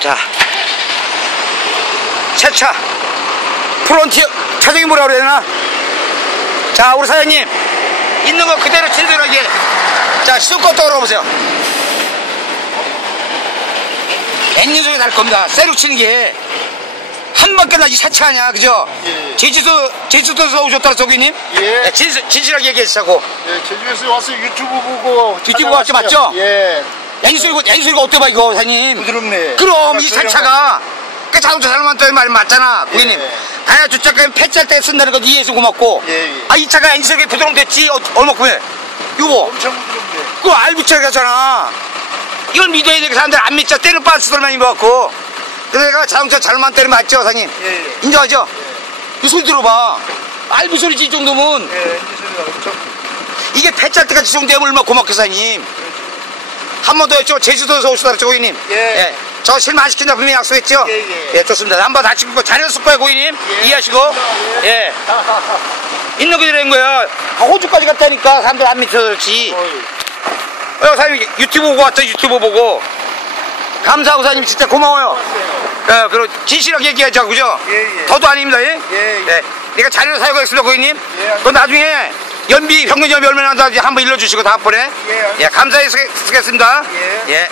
자. 차차. 프론티어. 차종이 뭐라 그래야 되나? 자, 우리 사장님. 있는 거 그대로 진대로하게. 자, 수컷 떠올려보세요. 엔진 소리 날 겁니다. 세로 치는 게. 한 나이 사치 아니야, 그죠? 예. 제주도, 제주도에서 오셨다라, 조기님? 예. 진, 진실하게 얘기해주자고. 예, 제주에서 와서 유튜브 보고 유튜브 왔죠. 맞죠? 예. 엔진 소리가, 엔진 소리가 어때 봐, 이거, 사장님? 부드럽네. 그럼 이 그러니까 사차가 그 자동차 사람만 때는 말이 맞잖아 고객님. 예. 다이아 주차가 폐차할 때 쓴다는 거 이해해서 고맙고. 예, 예. 아이 차가 엔진석이 부드러움 됐지? 어, 얼마큼 해? 이거. 엄청 부드럽네. 그거 알부차가잖아. 이걸 믿어야 되니까 사람들 안 믿죠 때는 빠스들만 입어갖고. 그래서 내가 자동차 잘만 때는 맞죠 사장님? 예, 예. 인정하죠? 이 소리 들어봐. 알부 소리지 이 정도면. 예, 소리가. 이게 폐차할 때까지 정되면 얼마나 고맙겠어 사장님 한 번 더 했죠 제주도에서 오시다 그랬죠 고객님. 예. 저 실망 안 시킨다 분명히 약속했죠? 예, 예. 좋습니다. 한번 다치고 잘했을 거예요 고객님? 예. 이해하시고? 예. 있는 그대로 한 거야. 아, 호주까지 갔다니까 사람들 안 믿어서 그렇지. 어, 사장님 유튜브 보고 왔죠 유튜브 보고. 감사하고 사장님 진짜 고마워요. 예, 그리고 진실하게 얘기하자 그죠? 예, 예. 더도 아닙니다 예? 예, 예. 네. 내가 자료를 사용하겠습니다 고객님. 예, 그럼 나중에 연비 평균 연비 얼마나 나는지 한번 일러주시고 다음번에 예. 예 감사히 쓰- 쓰겠습니다 예. 예.